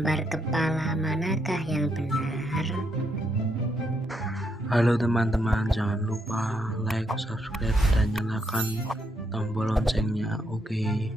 gambar kepala manakah yang benar? Halo teman-teman, jangan lupa like, subscribe, dan nyalakan tombol loncengnya. Oke.